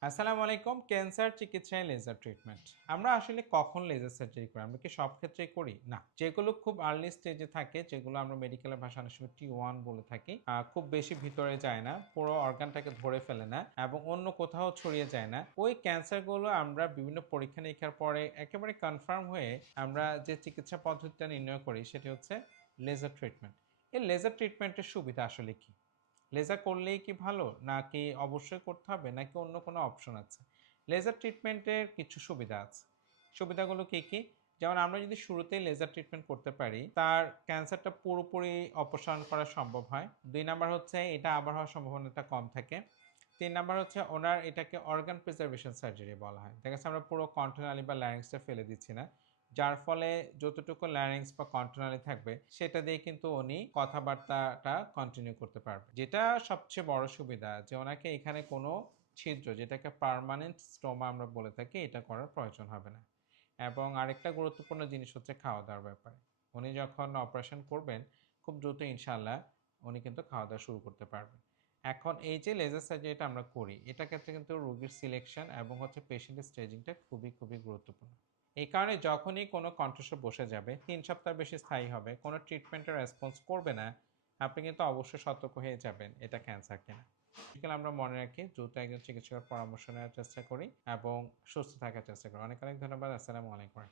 আসসালামু আলাইকুম। ক্যান্সার চিকিৎসায় লেজার ট্রিটমেন্ট। আমরা আসলে কখন লেজার সার্জারি করি? আমরা কি সব ক্ষেত্রেই করি? না। যেগুলো খুব আর্লি স্টেজে থাকে, যেগুলো আমরা মেডিকেলের ভাষায় অনেক সময় T1 বলে থাকি। খুব বেশি ভিতরে যায় না, পুরো অর্গানটাকে ধরে ফেলে না এবং অন্য কোথাও ছড়িয়ে যায় না। ওই ক্যান্সারগুলো আমরা বিভিন্ন পরীক্ষা-নিরীক্ষার পরে একেবারে কনফার্ম হয়ে আমরা যে চিকিৎসা পদ্ধতিটা নির্ণয় করি সেটি হচ্ছে লেজার ট্রিটমেন্ট। এই লেজার ট্রিটমেন্টের সুবিধা আসলে কী? লেজার করলেই কি ভালো? নাকি অবশ্যই করতে হবে? নাকি অন্য কোনো অপশন আছে? লেজার ট্রিটমেন্টের কিছু সুবিধা আছে। সুবিধাগুলো কি, কি? যেমন আমরা যদি শুরুতেই লেজার ট্রিটমেন্ট করতে পারি, তার ক্যান্সারটা পুরোপুরি অপসারণ করা সম্ভব হয়। ২ নাম্বার হচ্ছে এটা আবার হওয়ার সম্ভাবনাটা কম থাকে। ৩ নাম্বার হচ্ছে ওনার এটাকে অর্গান প্রিজার্ভেশন সার্জারি বলা হয়। দেখা যাচ্ছে আমরা পুরো কন্ঠনালী বা ল্যারিংসটা ফেলে দিচ্ছি না। যার ফলে যতটুকু ল্যারিংস বা কন্ঠনালী থাকবে সেটা দিয়ে কিন্তু উনি কথাবার্তাটা কন্টিনিউ করতে পারবে। যেটা সবচেয়ে বড় সুবিধা যে ওনাকে এখানে কোনো ছিদ্র যেটাকে পার্মানেন্ট স্টোমা আমরা বলে থাকি এটা করার প্রয়োজন হবে না। এবং আরেকটা গুরুত্বপূর্ণ জিনিস হচ্ছে খাওয়া-দাওয়ার ব্যাপারে। উনি যখন অপারেশন করবেন খুব দ্রুত ইনশাআল্লাহ উনি কিন্তু খাওয়া-দাওয়া শুরু করতে পারবেন। এখন এই যে লেজার সার্জারিটা আমরা করি, এটার ক্ষেত্রে কিন্তু রোগীর সিলেকশন এবং হচ্ছে পেশেন্টের স্টেজিংটা খুবই, খুবই গুরুত্বপূর্ণ। এই কারণে যখনই কোনো কণ্ঠস্বর বসে যাবে, ৩ সপ্তাহের বেশি স্থায়ী হবে, কোনো ট্রিটমেন্টের রেসপন্স করবে না, আপনি কিন্তু অবশ্যই সতর্ক হয়ে যাবেন এটা ক্যান্সার কিনা। এগুলো আমরা মনে রাখি, দ্রুত একজন চিকিৎসকের পরামর্শ নেওয়ার চেষ্টা করি এবং সুস্থ থাকার চেষ্টা করি। অনেক, অনেক ধন্যবাদ। আসসালামু আলাইকুম।